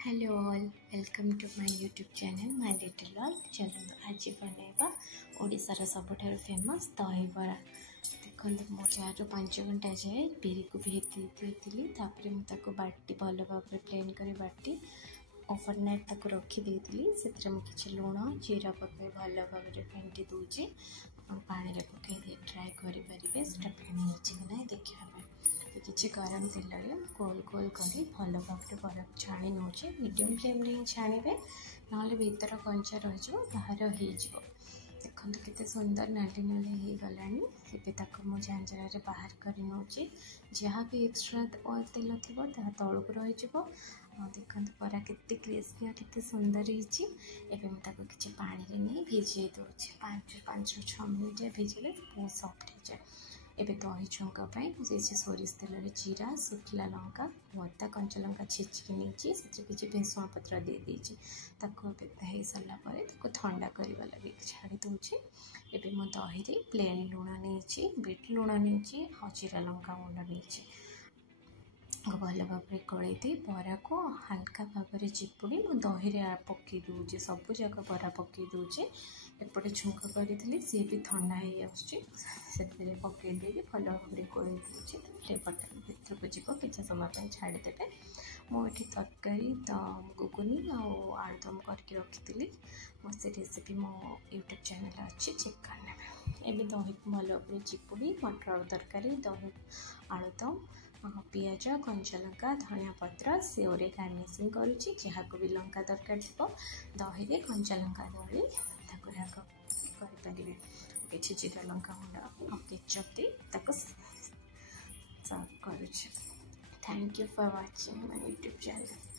Hello all, welcome to my YouTube channel my little world. चलो आज बनैबा ओडिशार सबुठार famous दहीबरा। देखो मो 4 ରୁ 5 घंटा जाए बिरी को भिजती थी मुझे बाटी भल भाव प्लेन कर बाटी ओवरनाइट तक रखीदी से किसी लुण जीरा पकई भल भाव फेंटी दूचे पानी में पकई ट्राए करेंगे से फेणी ना देखा किसी गरम तेल गोल गोल कर भल भाव बरफ छाणी नौचे मीडियम फ्लेम रे छाणीबे ना भीतर कंचा रही बाहर हो देखो केते सुंदर नाली नाली हो गलानी। एबे मु झांझर बाहर कर नौचे जहाँ भी एक्सट्रा तेल थी तौक रही देखो बरा केते क्रिस्पी और केते सुंदर होता किसी पानी नहीं भिजे दूचे 5-6 मिनट भिजले बहुत सॉफ्ट हो जाए। एबे दही छुंका मुझे सोरिष तेल जीरा सुखला लंका अदा कंचा लंका छेचिकी नहीं किसी भेसुआ पत्र दे देजी हो सारापर ठंडा करवा लगे छाड़ी दूचे। एबे मो दही रे प्लेन लुण नहीं बीट लुण नहीं और जीरा लंका गुंड नहीं भल भाव गोल बरा को हल्का भाव चिपुड़ी मु दही पकई दूचे सबू जाक बरा पकई दूचे एपटे छुंक करी सी भी ठंडा हो पकई दे भल भाव गोल दूचे फ्लेवरटा भर को जीव किसी समय छाड़ीदे। मुझे तरकारी गुगुनी आलुदम करके रखी मो से रेसिपी मो यूट्यूब चैनल अच्छी चेक करने। एवं दही भल भाव चिपुड़ी मटर तरकारी दही आलुदम पियाज कंचा लंका धनिया पत्र सेओरे गार्निशिंग करुच्ची जहाँ को भी लंका दरकार थी दही रे कंचा लंका दली राग करें किसी जीरा लंका गुंड और केचप दे सर्व करुच्ची। Thank you for watching my YouTube channel.